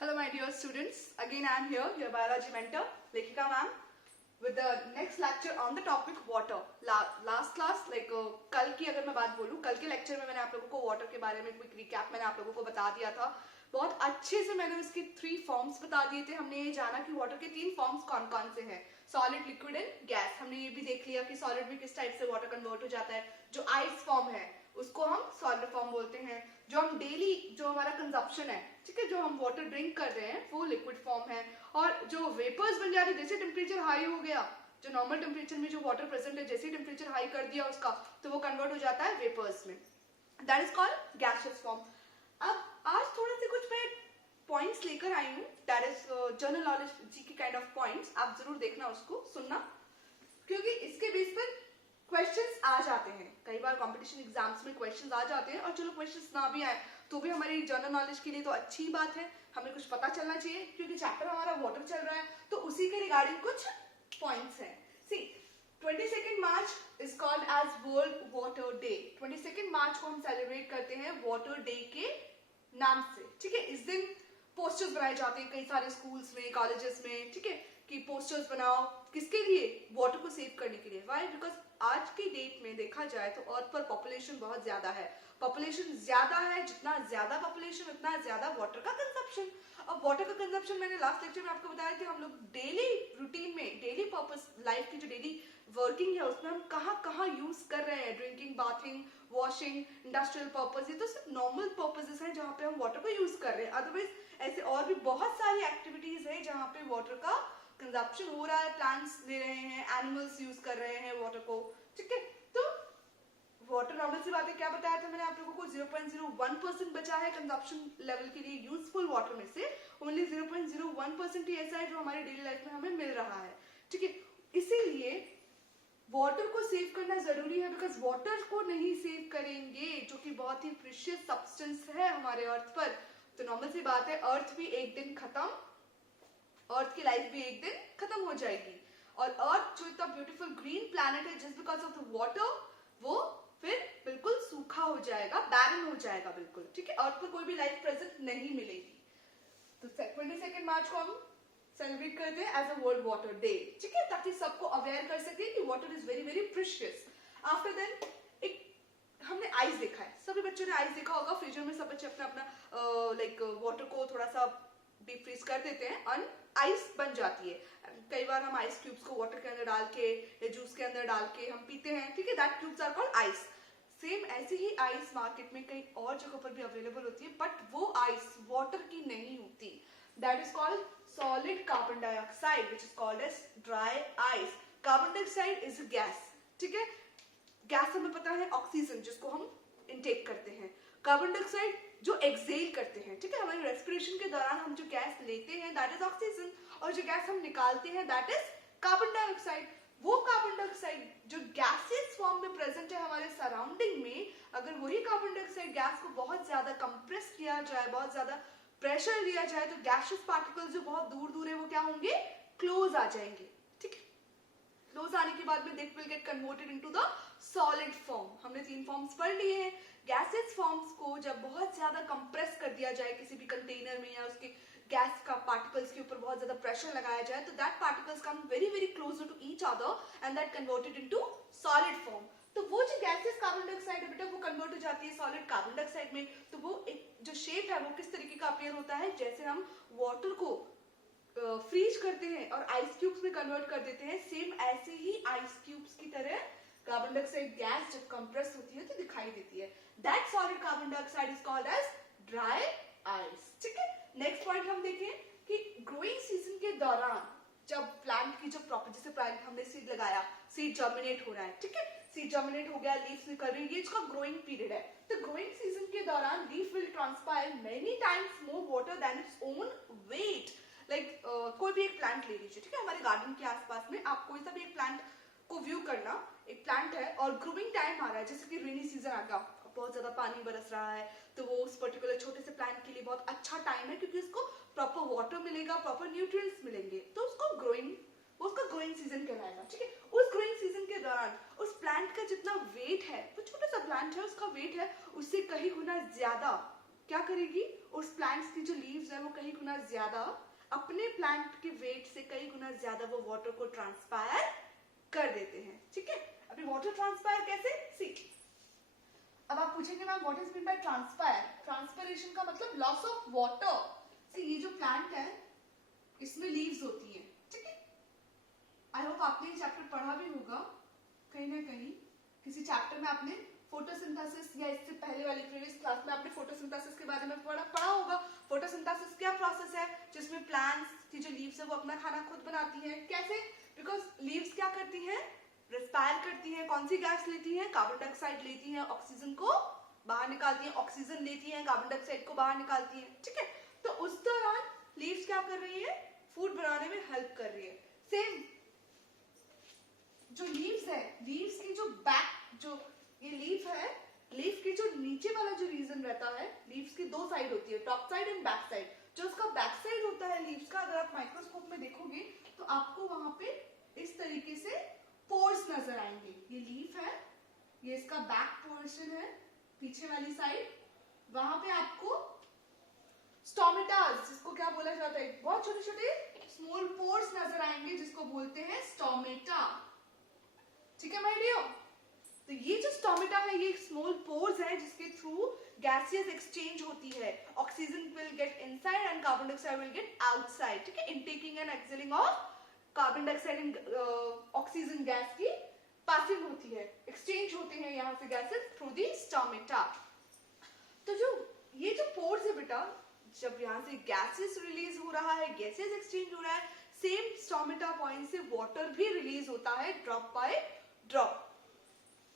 Hello my dear students, again I am here, your biology mentor, Lekika ma'am, with the next lecture on the topic water. Last class, कल की अगर मैं बात बोलूँ, कल के लेक्चर में मैंने आप लोगों को वाटर के बारे में क्विक रिकैप मैंने आप लोगों को बता दिया था. बहुत अच्छे से मैंने उसके 3 फॉर्म्स बता दिए थे. हमने ये जाना कि वाटर के 3 फॉर्म्स कौन कौन से हैं, सॉलिड, लिक्विड एंड गैस. हमने ये भी देख लिया कि सॉलिड में किस टाइप से वाटर कन्वर्ट हो जाता है. जो आइस फॉर्म है उसको हम सॉलिड फॉर्म बोलते हैं. जो हम डेली जो हमारा कंजप्शन है, ठीक है, जो हम वाटर ड्रिंक कर रहे हैं वो लिक्विड फॉर्म है. और जो वेपर्स बन जा रहे हैं, जैसे टेम्परेचर हाई हो गया, जो नॉर्मल टेम्परेचर में जो वाटर प्रेजेंट है, जैसे टेम्परेचर हाई कर दिया उसका, तो वो कन्वर्ट हो जाता है वेपर्स में. That is called gaseous form. अब आज थोड़ा से कुछ मैं पॉइंट्स लेकर आई हूँ, दैट इज जनरल नॉलेज जी की काइंड ऑफ पॉइंट्स. आप जरूर देखना, उसको सुनना, क्योंकि इसके बेस पर क्वेश्चंस आ जाते हैं. कई बार कंपटीशन एग्जाम्स में क्वेश्चंस आ जाते हैं, और चलो क्वेश्चंस ना भी आए तो भी हमारी जनरल नॉलेज के लिए तो अच्छी बात है. हमें कुछ पता चलना चाहिए, क्योंकि चैप्टर हमारा वाटर चल रहा है, तो उसी के रिगार्डिंग कुछ पॉइंट्स हैं. See 22 March is called as world water day. 22 March को हम सेलिब्रेट करते हैं वाटर डे के नाम से. ठीक है, इस दिन पोस्टर्स बनाए जाते हैं कई सारे स्कूल्स में, कॉलेजेस में, ठीक है, कि पोस्टर्स बनाओ किसके लिए, वाटर को सेव करने के लिए. व्हाई? बिकॉज आज की डेट में देखा जाए तो अर्थ पर पॉपुलेशन बहुत ज्यादा है. पॉपुलेशन ज्यादा है, जितना ज्यादा पॉपुलेशन उतना ज्यादा वाटर का कंजप्शन. अब वाटर का कंजप्शन मैंने लास्ट लेक्चर में आपको बताया कि हम लोग डेली रूटीन में, डेली पर्पस लाइफ की जो डेली वर्किंग है उसमें हम कहाँ कहाँ यूज कर रहे हैं. Drinking, bathing, washing, industrial purpose, ये तो सिर्फ नॉर्मल पर्पसेस हैं जहाँ पे हम वाटर को यूज कर रहे हैं. अदरवाइज ऐसे और भी बहुत सारी एक्टिविटीज है जहाँ पे वाटर का कंजप्शन हो रहा है. प्लांट्स ले रहे हैं, एनिमल्स यूज कर रहे हैं वाटर को. ठीक है, तो वाटर नॉर्मल सी बात है. क्या बताया था मैंने आप लोगों को, 0.01% बचा है कंजप्शन लेवल के लिए यूजफुल वाटर में से. ओनली 0.01% ही ऐसा है जो हमारी डेली लाइफ में हमें मिल रहा है. ठीक है, इसीलिए वाटर को सेव करना जरूरी है. बिकॉज वाटर को नहीं सेव करेंगे, जो कि बहुत ही प्रीशियस सब्सटेंस है हमारे अर्थ पर, तो नॉर्मल सी बात है अर्थ भी एक दिन खत्म, अर्थ की लाइफ भी एक दिन खत्म हो जाएगी. और अर्थ जो इतना ब्यूटीफुल ग्रीन प्लैनेट है, just because of the water, वो फिर बिल्कुल सूखा हो जाएगा, बैरन हो जाएगा बिल्कुल. ठीक है, अर्थ पर कोई भी लाइफ प्रेजेंट नहीं मिलेगी. तो 22 मार्च को हम सेलिब्रेट करते हैं as a world water day. ठीक है, ताकि सबको अवेयर कर सके कि water is very very precious. After then एक हमने आइस देखा है, सभी बच्चों ने आइस देखा होगा. फ्रीजर में सब बच्चे अपना अपना वाटर को थोड़ा सा डीप फ्रीज कर देते हैं और आइस बन जाती है. कई बार हम आइस क्यूब्स को वाटर के अंदर डाल के या जूस के अंदर डाल के हम पीते हैं. ठीक है, that cubes are called ice. Same ऐसे ही आइस मार्केट में कई और जगहों पर भी अवेलेबल होती है, बट वो आइस वाटर की नहीं होती. That is called solid carbon dioxide, which is called as dry ice. Carbon dioxide is a gas. ठीक है, गैस हमें पता है ऑक्सीजन, जिसको हम इनटेक करते हैं. कार्बन डाइऑक्साइड जो एक्सेल करते हैं. ठीक है, हमारे रेस्पिरेशन के दौरान हम जो गैस लेते हैं दैट इज ऑक्सीजन, और जो गैस हम निकालते हैं दैट इज कार्बन डाइऑक्साइड. वो कार्बन डाइऑक्साइड जो गैसेस फॉर्म में प्रेजेंट है हमारे सराउंडिंग में, अगर वही कार्बन डाइऑक्साइड गैस को बहुत ज्यादा कंप्रेस किया जाए, बहुत ज्यादा प्रेशर दिया जाए, तो गैसियस पार्टिकल्स जो बहुत दूर दूर है वो क्या होंगे, क्लोज आ जाएंगे. ठीक है, क्लोज आने के बाद में they will get converted into the solid form. हमने 3 फॉर्म्स पढ़ लिए हैं. गैसियस फॉर्म्स को जब बहुत ज्यादा कंप्रेस कर दिया जाए किसी भी कंटेनर में, या उसके गैस का पार्टिकल्स के ऊपर बहुत ज्यादा प्रेशर लगाया जाए, तो that particles come very very closer to each other and that converted into solid form. तो वो जो गैसियस कार्बन डाइऑक्साइड है बेटा, वो कन्वर्ट हो जाती है सॉलिड कार्बन डाइऑक्साइड में. तो वो एक जो शेप है वो किस तरीके का अपीयर होता है, जैसे हम वाटर को फ्रीज करते हैं और आइस क्यूब्स में कन्वर्ट कर देते हैं, सेम ऐसे ही आइस क्यूब्स की तरह कार्बन डाइऑक्साइड गैस जब कंप्रेस होती है तो दिखाई देती है. That solid carbon dioxide is called as dry ice. ठीक है, नेक्स्ट पॉइंट हम देखें कि ग्रोइंग सीजन के दौरान जब प्लांट की जो प्रॉपर, जैसे प्लांट हमने सीड लगाया, सीड जर्मिनेट हो रहा है. ठीक है, सीड जर्मिनेट हो गया, लीव्स निकल रही है, ये इसका ग्रोइंग पीरियड है. तो ग्रोइंग सीजन के दौरान leaf will transpire many times more water than its own weight. Like कोई भी एक प्लांट ले लीजिए. ठीक है, हमारे गार्डन के आसपास में आप कोई सा भी एक प्लांट को व्यू करना. एक प्लांट है और ग्रूमिंग टाइम आ रहा है, जैसे कि रेनी सीजन आ गया, बहुत ज्यादा पानी बरस रहा है, तो वो उस पर्टिकुलर छोटे से प्लांट के लिए बहुत अच्छा टाइम है, क्योंकि उसको प्रॉपर वाटर मिलेगा, प्रॉपर न्यूट्रिएंट्स मिलेंगे, तो उसको उसका ग्रोइंग सीजन कहलाएगा. ठीक है, उस ग्रोइंग सीजन के दौरान उस प्लांट का जितना वेट है, वो छोटा सा प्लांट है, उसका वेट है उससे कहीं गुना ज्यादा क्या करेगी, उस प्लांट्स की जो लीव्स है वो कई गुना ज्यादा अपने प्लांट के वेट से कई गुना ज्यादा वो वाटर को ट्रांसपायर कर देते हैं। ठीक है, अभी वाटर ट्रांसपायर कैसे, सी अब आप पूछेंगे ma'am what is mean by transpire, transpiration का मतलब लॉस ऑफ वाटर। सी ये जो प्लांट है इसमें लीव्स होती है, ठीक है, आई होप आपने ये चैप्टर पढ़ा भी होगा कहीं ना कहीं, किसी चैप्टर में आपने फोटोसिंथेसिस या इससे पहले वाली प्रीवियस क्लास में आपने फोटोसिंथेसिस के बारे में पढ़ा होगा। फोटोसिंथेसिस क्या प्रोसेस है जिसमें प्लांट्स की जो लीव्स है वो अपना खाना खुद बनाती हैं। कैसे, बिकॉज लीव्स क्या करती हैं, रेस्पायर करती हैं, कौन सी गैस लेती हैं, कार्बन डाइऑक्साइड लेती हैं, ऑक्सीजन को बाहर निकालती हैं, ऑक्सीजन लेती हैं, कार्बन डाइऑक्साइड को बाहर निकालती हैं। ठीक है, तो उस दौरान लीव्स क्या कर रही है, फूड बनाने में हेल्प कर रही है। सेम जो लीव्स है, लीव्स की जो बैक, जो ये लीफ है, लीफ की जो नीचे वाला जो रीजन रहता है, लीव्स की दो साइड होती है, top side and back side. जो उसका बैक साइड होता है लीव्स का, अगर आप माइक्रोस्कोप में देखोगे तो आपको वहां पे इस तरीके से पोर्स नजर आएंगे। ये लीफ है, ये इसका बैक पोर्शन है, पीछे वाली साइड, वहां पे आपको स्टोमेटास, जिसको क्या बोला जाता है, बहुत छोटे छोटे स्मॉल पोर्स नजर आएंगे जिसको बोलते हैं स्टोमेटा। ठीक है माय डियर, तो ये जो स्टोमेटा है ये स्मॉल पोर्स है जिसके थ्रू गैसियस एक्सचेंज होती है, oxygen will get inside and carbon dioxide will get outside. ठीक है, intaking and exhaling of carbon dioxide and oxygen gas की पासिंग होती है, एक्सचेंज होते हैं यहाँ से गैसेस थ्रू दी स्टोमेटा। तो जो ये जो पोर्स है बेटा, जब यहाँ से गैसेस रिलीज हो रहा है, गैसेस एक्सचेंज हो रहा है, सेम स्टोमेटा पॉइंट से वाटर भी रिलीज होता है ड्रॉप बाय ड्रॉप।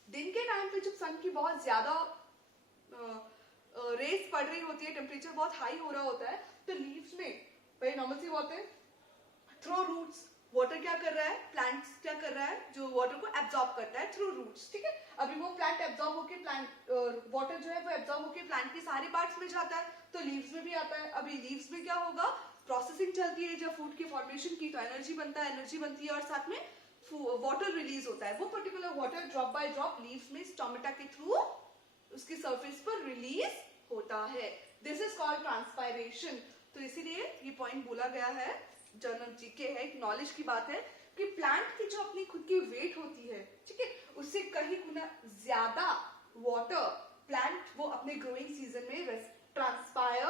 दिन के टाइम पे जब सन की बहुत ज्यादा रेस पड़ रही होती है, टेम्परेचर बहुत हाई हो रहा होता है, तो लीव्स में भाई नॉर्मल सी बात है, थ्रू रूट्स वाटर क्या कर रहा है, प्लांट्स क्या कर रहा है, जो वाटर को एब्जॉर्ब करता है थ्रू रूट्स। ठीक है, अभी वो प्लांट एब्जॉर्ब होके प्लांट वाटर जो है वो एब्जॉर्ब होके प्लांट के सारे पार्ट्स में जाता है, तो लीव्स में भी आता है। अभी लीव्स में क्या होगा, प्रोसेसिंग चलती है जब फूड की फॉर्मेशन की, तो एनर्जी बनता है, एनर्जी बनती है और साथ में वाटर रिलीज होता है। वो particular water drop by drop leaves में स्टोमेटा के थ्रू उसकी सरफेस पर रिलीज होता है। This is called transpiration. तो इसीलिए ये पॉइंट बोला गया है, जनरल जीके है, एक नॉलेज की बात है कि प्लांट की जो अपनी खुद की वेट होती है, ठीक है, उससे कहीं गुना ज्यादा वाटर प्लांट वो अपने ग्रोइंग सीजन में ट्रांसपायर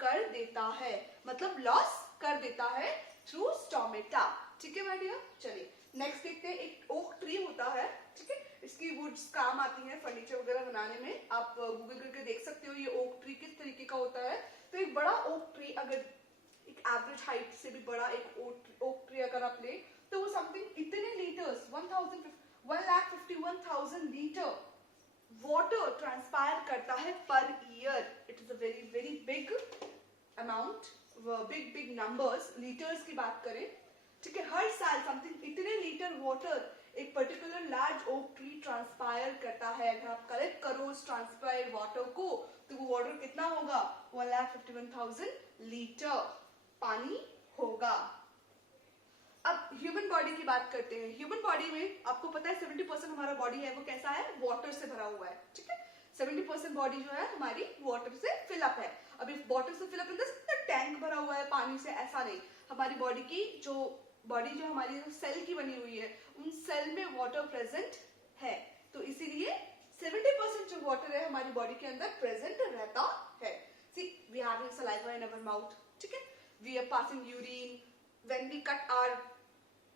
कर देता है, मतलब लॉस कर देता है थ्रू स्टोमेटा। ठीक है माय डियर, चलिए नेक्स्ट देखते हैं। एक ओक ट्री होता है, ठीक है, इसकी वुड्स काम आती हैं फर्नीचर वगैरह बनाने में, आप गूगल करके देख सकते हो ये ओक ट्री किस तरीके का होता है। तो एक बड़ा ओक ट्री, अगर एक एवरेज हाइट से भी बड़ा एक ओक ट्री अगर आप ले, तो वो समथिंग इतने लीटर्स 1,51,000 लीटर वाटर ट्रांसपायर करता है per year. It is a very very big amount, big numbers, litres की बात करें, ठीक है, हर साल समथिंग इतने लीटर वाटर एक particular large oak tree transpire करता है। अगर आप कलेक्ट करो उस ट्रांसपायर वाटर को, तो वो वाटर कितना होगा, 1,51,000 लीटर पानी होगा। अब ह्यूमन बॉडी की बात करते हैं। ह्यूमन बॉडी में आपको पता है 70% हमारा बॉडी है वो कैसा है, वाटर से भरा हुआ है। ठीक है, 70% बॉडी जो है हमारी वाटर से फिलअप है। अभी वाटर से फिलअप इन द टैंक भरा हुआ है पानी से, ऐसा नहीं। हमारी बॉडी की जो हमारी सेल की बनी हुई है, उन सेल में वाटर प्रेजेंट है, तो इसीलिए 70% जो वाटर है हमारी बॉडी के अंदर प्रेजेंट रहता है। See we have saliva in our mouth, ठीक है, we are passing urine, when we cut our,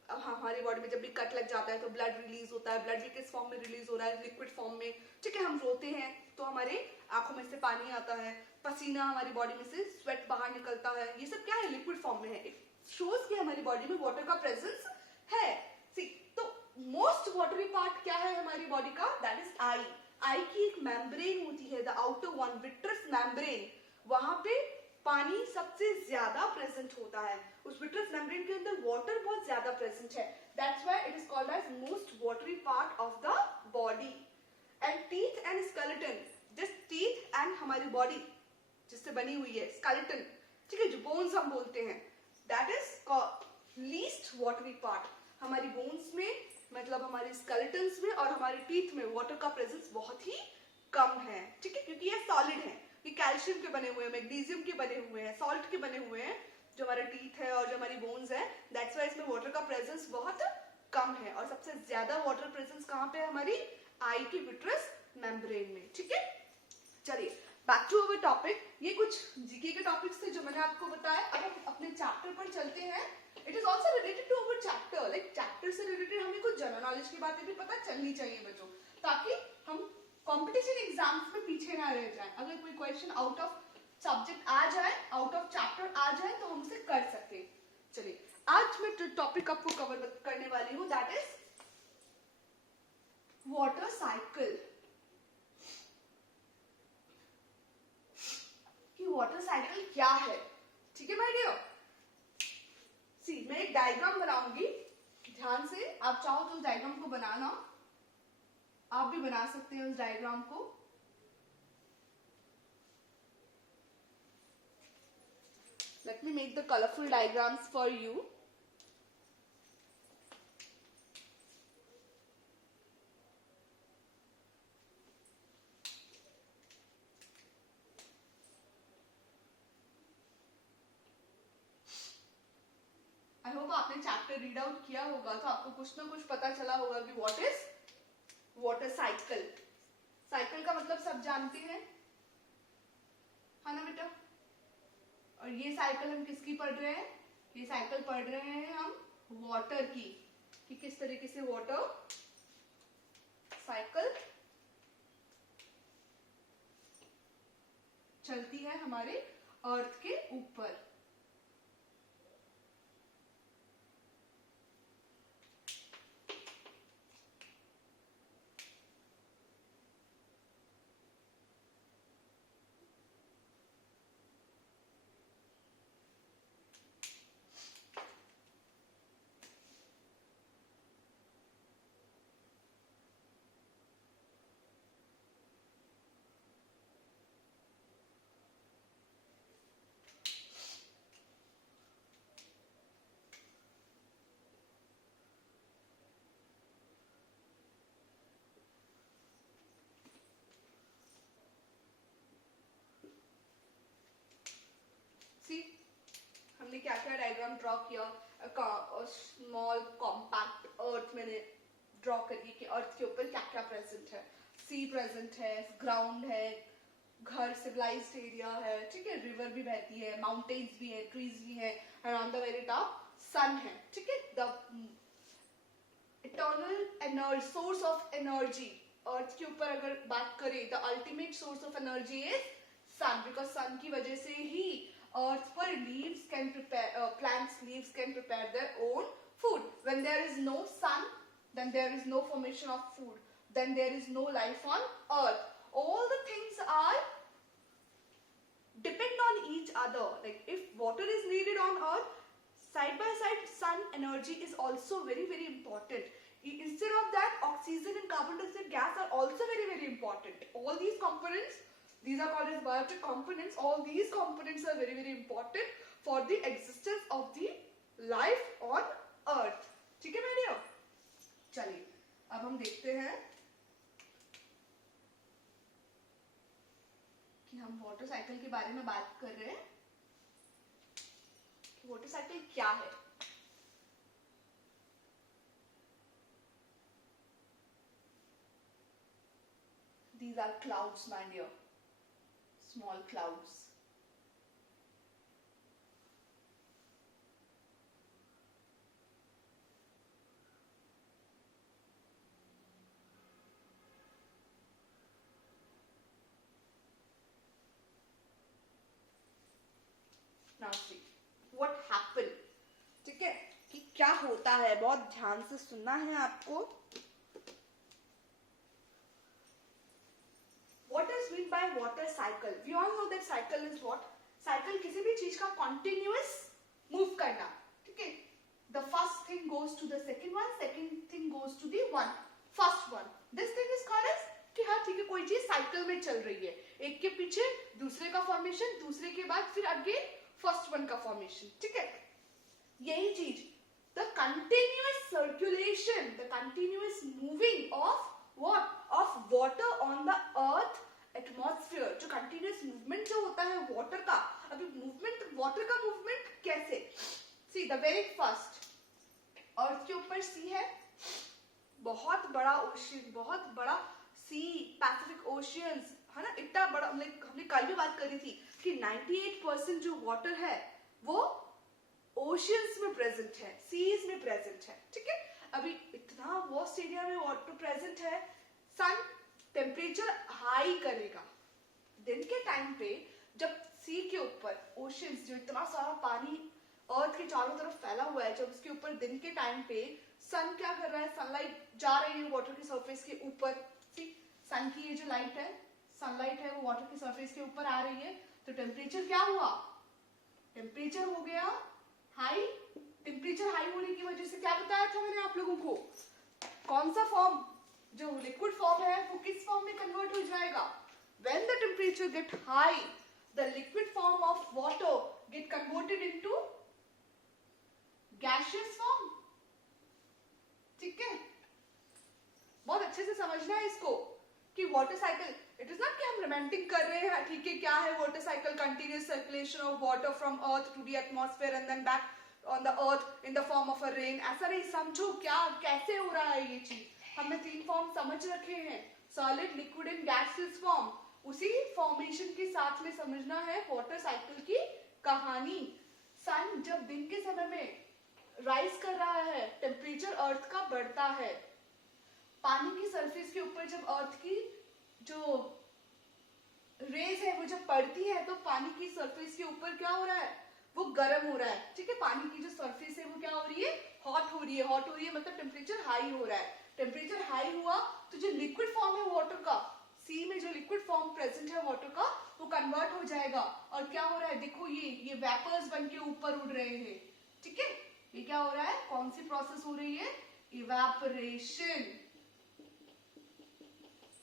हमारी बॉडी में जब भी कट लग जाता है तो ब्लड रिलीज होता है। ब्लड भी किस फॉर्म में रिलीज हो रहा है, लिक्विड फॉर्म में। ठीक है, हम रोते हैं तो हमारे आंखों में से पानी आता है, पसीना हमारी बॉडी में से स्वेट बाहर निकलता है, ये सब क्या है, लिक्विड फॉर्म में है। इट शोज कि हमारी बॉडी में वाटर का प्रेजेंस है। सी, तो मोस्ट वाटरी पार्ट क्या है हमारी बॉडी का, दैट इज आई। आई की एक मेम्ब्रेन होती है, the outer one, vitreous membrane, वहां पे पानी सबसे ज्यादा प्रेजेंट होता है। उस विट्रस मेम्ब्रेन के अंदर वाटर बहुत ज्यादा प्रेजेंट है, that's why it is called as most watery part of the body. And teeth and skeleton, जिस टीथ एंड हमारी बॉडी जिससे बनी हुई है, स्केलेटन, ठीक है, जो बोन्स हम बोलते हैं, that is least watery part. हमारी बोन्स में, मतलब हमारे स्केलेटन्स में और हमारे टीथ में वाटर का प्रेजेंस बहुत ही कम है। ठीक है, क्योंकि ये सॉलिड है, ये कैल्शियम के बने हुए हैं, मैग्नीशियम के बने हुए हैं, सॉल्ट के बने हुए हैं, जो हमारा टीथ है और जो हमारी बोन्स है। दैट्स वाई इसमें वाटर का प्रेजेंस बहुत कम है। और सबसे ज्यादा वाटर प्रेजेंस कहाँ पे है? हमारी आई की विट्रस मेम्ब्रेन में। ठीक है, चलिए बैक टू अवर टॉपिक। ये कुछ जीके के टॉपिक्स थे जो मैंने आपको बताया। अब हम अपने चैप्टर पर चलते हैं। It is also related to our chapter, like chapter से रिलेटेड हमें कुछ जनरल नॉलेज की बातें भी पता चलनी चाहिए बच्चों, ताकि हम कंपटीशन एग्जाम्स में पीछे ना रह जाए। अगर कोई क्वेश्चन आउट ऑफ सब्जेक्ट आ जाए, आउट ऑफ चैप्टर आ जाए, तो हम उसे कर सके। चलिए आज मैं जो टॉपिक आपको कवर करने वाली हूँ दैट इज वाटर साइकिल। कि वाटर साइकिल क्या है। ठीक है माय डियर, सी मैं एक डायग्राम बनाऊंगी, ध्यान से आप चाहो तो उस डायग्राम को बनाना, आप भी बना सकते हैं उस डायग्राम को। Let me make the colorful diagrams for you. I hope आपने चैप्टर रीड आउट किया होगा तो आपको कुछ ना कुछ पता चला होगा कि what is water cycle. Cycle का मतलब सब जानते हैं, है ना बेटा? और ये साइकिल हम किसकी पढ़ रहे हैं? ये साइकिल पढ़ रहे हैं हम वाटर की, कि किस तरीके से वाटर साइकिल चलती है हमारे अर्थ के ऊपर। सी हमने क्या क्या डायग्राम ड्रॉ किया। स्मॉल कॉम्पैक्ट अर्थ मैंने ड्रॉ करी कि अर्थ के ऊपर क्या क्या प्रेजेंट है। सी प्रेजेंट है, ग्राउंड है, घर सिविलाइज्ड एरिया है, ठीक है, रिवर भी बहती है, माउंटेन्स भी है, ट्रीज भी है, and on the very top sun है। ठीक है, the eternal energy, source of energy. Earth के ऊपर अगर बात करें, the ultimate source of energy is sun, because sun की वजह से ही अर्थ पर leaves can prepare, plants leaves can prepare their own food. When there is no sun, then there is no formation of food, then there is no life on earth. All the things are depend on each other. Like if water is needed on earth, side by side sun energy is also very very important. Instead of that, oxygen and carbon dioxide gas are also very very important. All these components, these are called as biotic components. All these components are very very important for the existence of the life on earth. ठीक है मेरे dear? चलिए अब हम देखते हैं कि हम वाटर साइकिल के बारे में बात कर रहे हैं कि वाटर साइकिल क्या है। These are clouds, my dear. Small clouds. Now see what happened. ठीक है, कि क्या होता है, बहुत ध्यान से सुनना है आपको। What is meant by water cycle? We all know that cycle is what? Cycle किसी भी चीज का continuous move करना, ठीक है? The first thing goes to the second one, second thing goes to the first one. This thing is called as कि हाँ ठीक है, कोई चीज साइकिल में चल रही है, एक के पीछे दूसरे का फॉर्मेशन, दूसरे के बाद फिर अगेन फर्स्ट वन का फॉर्मेशन। ठीक है, यही चीज the continuous circulation, the continuous moving of what? Of water on the earth atmosphere, जो कंटिन्यूस मूवमेंट जो होता है वाटर का, अभी मूवमेंट, वाटर का मूवमेंट कैसे, सी द वेरी फर्स्ट, अर्थ के ऊपर सी है, बहुत बड़ा ओशियन, बहुत बड़ा सी, पैसिफिक ओशियंस है ना, इतना बड़ा, हमने कल भी बात करी थी कि 98% जो वाटर है वो ओशियंस में प्रेजेंट है, सीज में प्रेजेंट है, ठीक है। अभी इतना वास्ट एरिया में वाटर प्रेजेंट है, सन टेम्परेचर हाई करेगा दिन के टाइम पे, जब सी के ऊपर ओशियंस, जो इतना सारा पानी अर्थ के चारों तरफ फैला हुआ है, जब उसके ऊपर दिन के टाइम पे सन क्या कर रहा है, सनलाइट जा रही है वाटर की सरफेस के ऊपर, सी सन की ये जो लाइट है, सनलाइट है, वो वाटर की सरफेस के ऊपर आ रही है, तो टेम्परेचर क्या हुआ, टेम्परेचर हो गया हाई। टेम्परेचर हाई होने की वजह से क्या बताया था मैंने आप लोगों को, कौन सा फॉर्म, जो लिक्विड फॉर्म है वो किस फॉर्म में कन्वर्ट हो जाएगा, when the temperature get high the liquid form of water gate converted into gaseous form, ठीक है। बहुत अच्छे से समझना है इसको कि water cycle, it is not कि हम रोमांटिक कर रहे हैं, ठीक है, क्या है water cycle, continuous circulation of water from earth to the atmosphere and then back on the earth in the form of a rain, ऐसा नहीं, समझो क्या कैसे हो रहा है ये चीज। हमने 3 फॉर्म समझ रखे हैं, solid, liquid and gaseous form, उसी फॉर्मेशन के साथ में समझना है वाटर साइकिल की कहानी। सन जब दिन के समय में राइज कर रहा है, टेम्परेचर अर्थ का बढ़ता है, पानी की सरफेस के ऊपर जब अर्थ की जो रेज है वो जब पड़ती है, तो पानी की सरफेस के ऊपर क्या हो रहा है, वो गर्म हो रहा है, ठीक है, पानी की जो सरफेस है वो क्या हो रही है, हॉट हो रही है, हॉट हो रही है मतलब टेम्परेचर हाई हो रहा है। टेम्परेचर हाई हुआ तो जो लिक्विड फॉर्म है वाटर का, सी में जो लिक्विड फॉर्म प्रेजेंट है वाटर का, वो कन्वर्ट हो जाएगा, और क्या हो रहा है, देखो ये वेपर्स बन के ऊपर उड़ रहे हैं, ठीक है, ये क्या हो रहा है, कौन सी प्रोसेस हो रही है, इवेपोरेशन,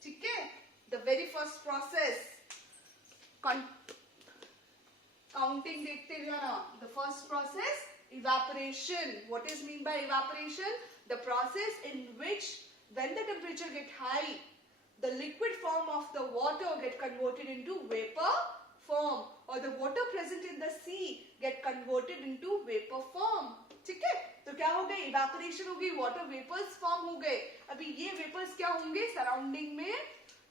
ठीक है, the very first process, counting देखते जाना, the first process evaporation. What is mean by evaporation? The process in which when the temperature get high, the liquid form of the water get converted into vapor form, or the water present in the sea get converted into vapor form, ठीक है। तो क्या हो गया, evaporation हो गई, water vapors form हो गए। अभी ये vapors क्या होंगे, सराउंडिंग में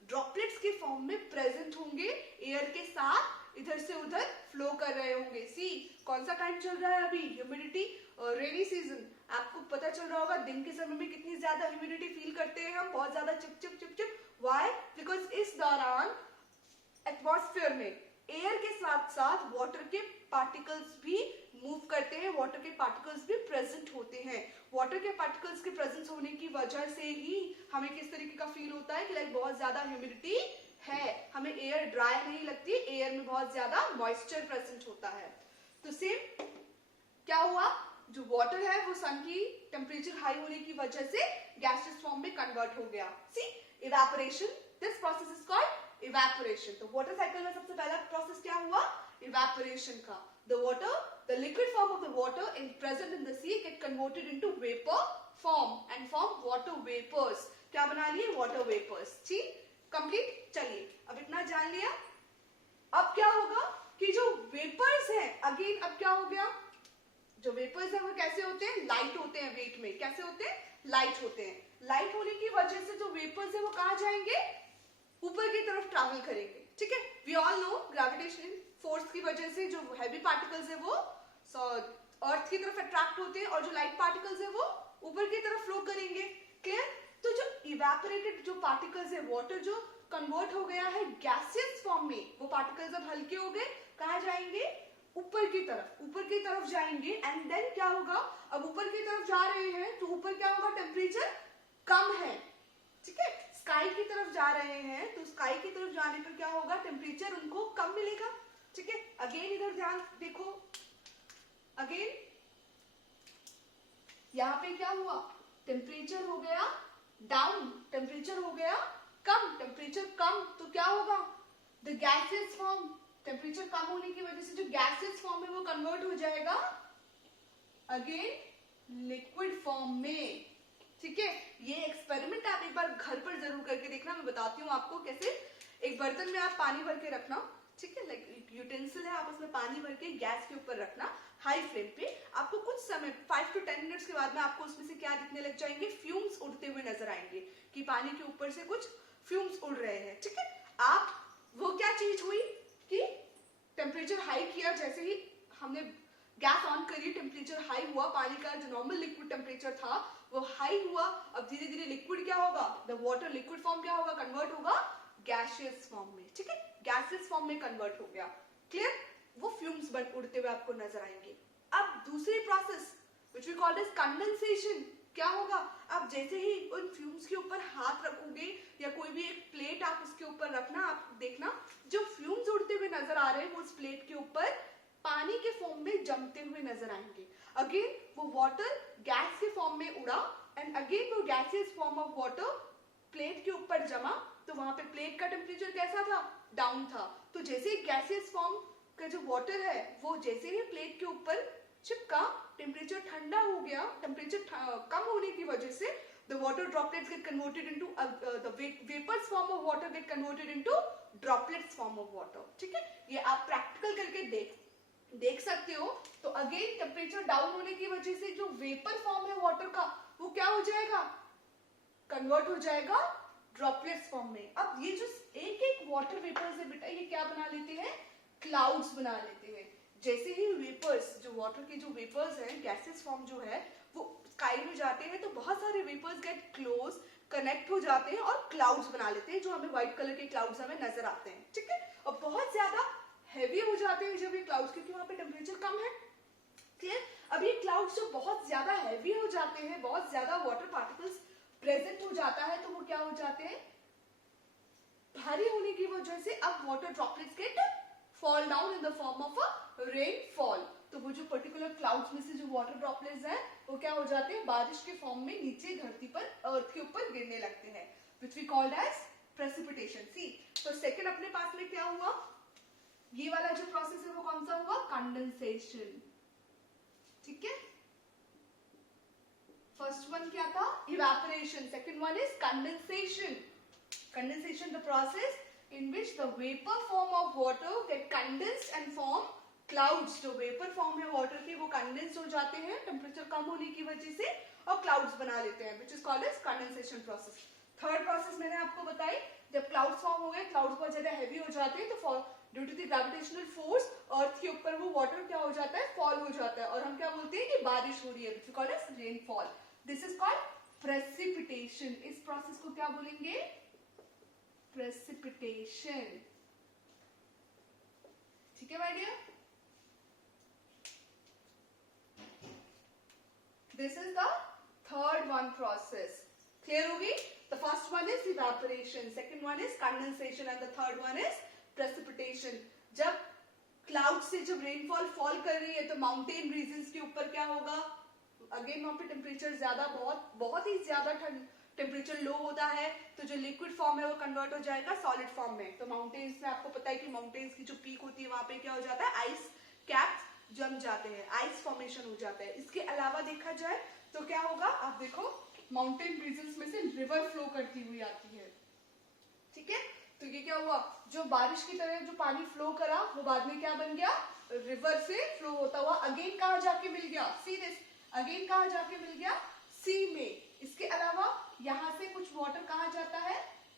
ड्रॉपलेट्स के फॉर्म में प्रेजेंट होंगे, एयर के साथ इधर से उधर फ्लो कर रहे होंगे। सी कौन सा टाइम चल रहा है अभी, ह्यूमिडिटी, रेनी सीजन, आपको पता चल रहा होगा दिन के समय में कितनी ज्यादा ह्यूमिडिटी फील करते हैं हम, बहुत ज्यादा chip chip chip chip, why, because इस दौरान एटमॉस्फेयर में एयर के साथ साथ वाटर के पार्टिकल्स भी मूव करते हैं, वाटर के पार्टिकल्स भी प्रेजेंट होते हैं। वाटर के पार्टिकल्स के प्रेजेंस होने की वजह से ही हमें किस तरीके का फील होता है कि लाइक बहुत ज्यादा ह्यूमिडिटी है, हमें एयर ड्राई नहीं लगती, एयर में बहुत ज्यादा मॉइस्चर प्रेजेंट होता है। तो सेम क्या हुआ, जो वाटर है वो सन की टेम्परेचर हाई होने की वजह से गैसियस फॉर्म में कन्वर्ट हो गया। See evaporation, this process is called evaporation. तो वाटर साइकिल में सबसे पहला प्रोसेस क्या हुआ, इवेपोरेशन का। The water, the liquid form of the water in present in the sea get converted into vapour form and form water vapours. क्या बना लिए, वाटर वेपर्स। ठीक, कंप्लीट। चलिए अब इतना जान लिया, अब क्या होगा कि जो वेपर्स हैं, अगेन अब क्या हो गया, जो वेपर्स हैं वो कैसे होते हैं, लाइट होते हैं, वेट में कैसे होते हैं, लाइट होते हैं। लाइट होने की वजह से जो वेपर्स है वो कहाँ जाएंगे, ऊपर की तरफ ट्रैवल करेंगे। ठीक है, we all know gravitational force की वजह से जो हैवी पार्टिकल्स है वो अर्थ की तरफ अट्रैक्ट होते हैं और जो लाइट पार्टिकल्स है वो ऊपर की तरफ फ्लो करेंगे। क्लियर। तो जो इवेपोरेटेड जो पार्टिकल्स है, वाटर जो कन्वर्ट हो गया है गैसियस फॉर्म में, वो पार्टिकल्स अब हल्के हो गए, कहाँ जाएंगे, ऊपर की तरफ, ऊपर की तरफ जाएंगे। एंड देन क्या होगा, अब ऊपर की तरफ जा रहे हैं तो ऊपर क्या होगा, टेम्परेचर कम है। ठीक है, स्काई की तरफ जा रहे हैं तो स्काई की तरफ जाने पर क्या होगा, टेम्परेचर उनको कम मिलेगा। ठीक है, अगेन इधर ध्यान देखो, अगेन यहाँ पे क्या हुआ, टेम्परेचर हो गया डाउन, टेम्परेचर हो गया कम, टेम्परेचर कम तो क्या होगा, द गैसियस फॉर्म, टेम्परेचर कम होने की वजह से जो गैसियस फॉर्म है वो कन्वर्ट हो जाएगा अगेन लिक्विड फॉर्म में। ठीक है, ये एक्सपेरिमेंट आप एक बार घर पर जरूर करके देखना, मैं बताती हूँ आपको कैसे एक बर्तन में आप पानी भर के रखना, ठीक है, लाइक यूटेंसिल है, आप उसमें पानी भर के गैस के ऊपर रखना हाई फ्लेम पे। आपको कुछ समय 5 to 10 मिनट्स के बाद में आपको उसमें से क्या दिखने लग जाएंगे, फ्यूम्स उड़ते हुए नजर आएंगे कि पानी के ऊपर से कुछ फ्यूम्स उड़ रहे हैं, ठीक है। आप वो क्या चीज हुई कि टेम्परेचर हाई किया, जैसे ही हमने गैस ऑन करी टेम्परेचर हाई हुआ, पानी का जो नॉर्मल लिक्विड टेम्परेचर था वो हाई हुआ। अब धीरे धीरे लिक्विड क्या होगा, द वाटर लिक्विड फॉर्म क्या होगा, कन्वर्ट होगा गैसियस फॉर्म में, ठीक है, गैसियस फॉर्म में कन्वर्ट हो गया। क्लियर, वो फ्यूम्स बन उड़ते हुए आपको नजर आएंगे। अब दूसरी process which we called as condensation, क्या होगा, आप जैसे ही उन फ्यूम्स के ऊपर हाथ रखोगे या कोई भी एक प्लेट आप उसके ऊपर रखना, आप देखना जो फ्यूम्स उड़ते हुए नजर आ रहे हैं वो उस प्लेट के ऊपर पानी के फॉर्म में जमते हुए नजर आएंगे। अगेन वो वाटर गैस के फॉर्म में उड़ा एंड अगेन वो gaseous form of water plate के ऊपर जमा, तो वहां पे प्लेट का टेम्परेचर कैसा था, डाउन था। तो जैसे ही गैसियस फॉर्म का जो वाटर है वो जैसे ही प्लेट के ऊपर चिपका, टेम्परेचर ठंडा हो गया, टेम्परेचर कम होने की वजह से the water droplets get converted into the vapors form of water get converted into droplets form of water, ठीक है। ये आप प्रैक्टिकल करके देख सकते हो। तो अगेन टेम्परेचर डाउन होने की वजह से जो वेपर फॉर्म है वाटर का वो क्या हो जाएगा, कन्वर्ट हो जाएगा ड्रॉपलेट्स फॉर्म में। अब ये जो एक एक वाटर वेपर्स है बेटा, ये क्या बना लेते हैं, क्लाउड्स बना लेते हैं। जैसे ही वेपर्स, जो वाटर के जो वेपर्स हैं, गैसेस फॉर्म जो है वो स्काई में जाते हैं, तो बहुत सारे वेपर्स गेट क्लोज, कनेक्ट हो जाते हैं और क्लाउड्स बना लेते हैं, जो हमें व्हाइट कलर के क्लाउड्स हमें नजर आते हैं, ठीक है। और बहुत ज्यादा हैवी हो जाते हैं जब ये क्लाउड्स, क्योंकि वहां पे टेम्परेचर कम है, क्लियर। अब ये क्लाउड्स जो बहुत ज्यादा हैवी हो जाते हैं, बहुत ज्यादा वाटर पार्टिकल्स प्रेजेंट हो जाता है, तो वो क्या हो जाते हैं, भारी होने की वजह से अब water droplets get fall down in the form of a rainfall. तो वो जो पर्टिकुलर क्लाउड्स में से जो वाटर ड्रॉपलेट्स हैं वो क्या हो जाते हैं, बारिश के फॉर्म में नीचे धरती पर, अर्थ के ऊपर गिरने लगते हैं, which we called as precipitation. See, तो सेकंड अपने पास में क्या हुआ, ये वाला जो प्रोसेस है वो कौन सा हुआ, कंडेंसेशन, ठीक है। फर्स्ट वन क्या था, evaporation, second one is condensation. Condensation the process in which the vapor form of water get condensed and form clouds। जो vapor form है water के वो condensed हो जाते हैं टेम्परेचर कम होने की वजह से और clouds बना लेते हैं, which is called as condensation process। Third process मैंने आपको बताई, जब clouds form हो गए, clouds बहुत ज्यादा heavy हो जाते हैं, तो due to the gravitational force earth के ऊपर वो वाटर क्या हो जाता है, फॉल हो जाता है, और हम क्या बोलते हैं कि बारिश हो रही है, which is called as rainfall। This is called precipitation। इस प्रोसेस को क्या बोलेंगे, precipitation, ठीक है my dear. This is the third one process, clear होगी। The first one is evaporation, second one is condensation and the third one is precipitation. जब cloud से जब रेनफॉल फॉल कर रही है तो माउंटेन रीजन्स के ऊपर क्या होगा, अगेन वहां पे टेम्परेचर ज्यादा, बहुत ही ज्यादा टेम्परेचर लो होता है, तो जो लिक्विड फॉर्म है वो कन्वर्ट हो जाएगा सॉलिड फॉर्म में। तो माउंटेन्स में आपको पता है कि माउंटेन्स की जो पीक होती है वहां पे क्या हो जाता है, आइस कैप्स जम जाते हैं, आइस फॉर्मेशन हो जाता है। इसके अलावा देखा जाए तो क्या होगा, आप देखो माउंटेन रीजन्स में से रिवर फ्लो करती हुई आती है, ठीक है। तो ये क्या हुआ, जो बारिश की तरह जो पानी फ्लो करा वो बाद में क्या बन गया, रिवर से फ्लो होता हुआ अगेन कहाँ जाके मिल गया, सी दिस, अगेन कहाँ जाके मिल गया, सी में। इसके अलावा यहाँ से कुछ वाटर कहाँ जाता है,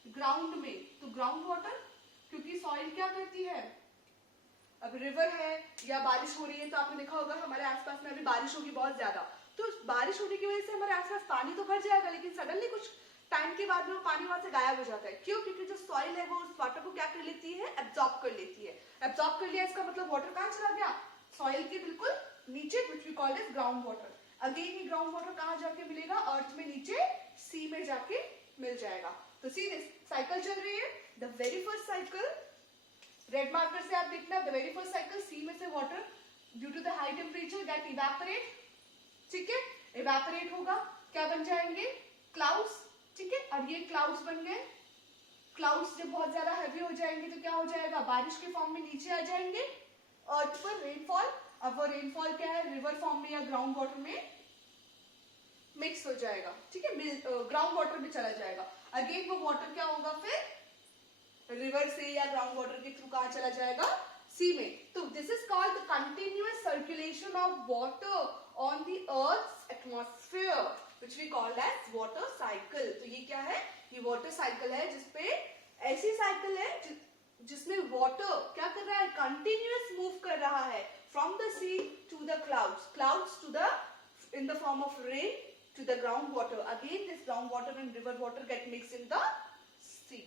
ग्राउंड में। तो ग्राउंड वाटर, क्योंकि सॉइल क्या करती है, अब रिवर है या बारिश हो रही है, तो आपने देखा होगा हमारे आसपास में अभी बारिश होगी बहुत ज्यादा, तो बारिश होने की वजह से हमारे आसपास पानी तो भर जाएगा, लेकिन सडनली कुछ टाइम के बाद में वो पानी वहां से गायब हो जाता है। क्यों, क्योंकि जो सॉइल है वो उस वाटर को क्या कर लेती है, एब्जॉर्ब कर लेती है। एब्जॉर्ब कर लिया, इसका मतलब वाटर कहाँ चला गया, सॉइल के बिल्कुल नीचे, which we called as ground water. Again ये ग्राउंड वाटर कहाँ जाके मिलेगा, अर्थ में नीचे सी में जाके मिल जाएगा। तो सी दिस साइकिल चल रही है, the very first cycle, red marker से आप देखना, the very first cycle, sea में से water due to the high temperature get evaporate, ठीक है, इवेपोरेट होगा, क्या बन जाएंगे, क्लाउड्स, ठीक है। और ये क्लाउड्स बन गए, क्लाउड्स जब बहुत ज्यादा हैवी हो जाएंगे तो क्या हो जाएगा, बारिश के फॉर्म में नीचे आ जाएंगे, अर्थ पर रेनफॉल। अब वो रेनफॉल क्या है, रिवर फॉर्म में या ग्राउंड वाटर में मिक्स हो जाएगा, ठीक है, ग्राउंड वाटर में चला जाएगा। अगेन वो वाटर क्या होगा, फिर रिवर से या ग्राउंड वाटर के थ्रू कहाँ चला जाएगा, सी में। तो this is called the continuous circulation of water on the earth's atmosphere which we called as water cycle. तो ये क्या है, ये वाटर साइकिल है जिसपे ऐसी साइकिल है जिसमें वाटर क्या कर रहा है, कंटिन्यूअस मूव कर रहा है from the sea to the clouds, clouds to the in the form of rain to the groundwater. Again this groundwater and river water get mixed in the sea.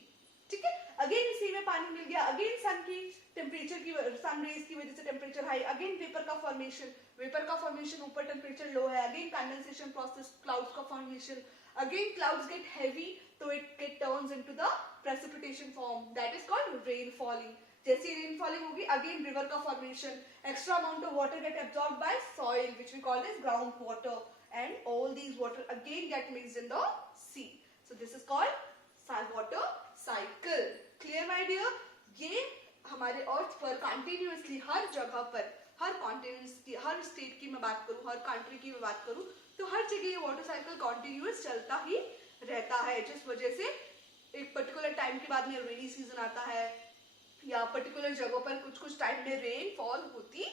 ठीक है, again सी में पानी मिल गया, again सन की temperature की, sun rays की वजह से टेम्परेचर हाई, अगेन वेपर का फॉर्मेशन ऊपर टेम्परेचर लो है, अगेन कंडेंसेशन प्रोसेस, क्लाउड्स का formation, again clouds get heavy तो it get turns into the precipitation form, that is called rain falling. जैसे रेन फॉलिंग होगी अगेन रिवर का formation, extra amount of water get absorbed by soil which we call as ground water and all these water again get mixed in the sea. So this is called water cycle. Clear my dear? ये हमारे अर्थ पर continuously हर जगह पर, हर continents की, हर state की मैं बात करूं, हर कंट्री की मैं बात करूं, तो हर जगह ये वाटर साइकिल कंटिन्यूअस चलता ही रहता है, जिस वजह से एक पर्टिकुलर टाइम के बाद में रेनी सीजन आता है या पर्टिकुलर जगहों पर कुछ कुछ टाइम में रेन फॉल होती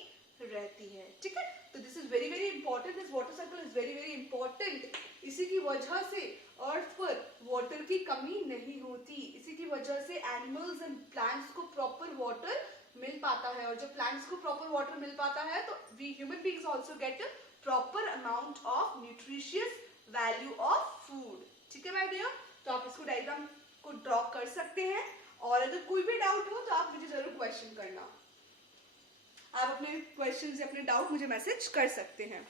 रहती है। ठीक है, तो this is very very important, this water cycle is very very important. इसी की वजह से अर्थ पर वाटर की कमी नहीं होती, इसी की वजह से एनिमल्स एंड प्लांट्स को प्रॉपर वाटर मिल पाता है, और जब प्लांट्स को प्रॉपर वाटर मिल पाता है तो we human beings also get proper amount of nutritious value of food. ठीक है माय डियर, तो आप इसको डायग्राम को ड्रॉ कर सकते हैं, और अगर कोई भी डाउट हो तो आप मुझे जरूर क्वेश्चन करना, आप अपने क्वेश्चन से अपने डाउट मुझे मैसेज कर सकते हैं।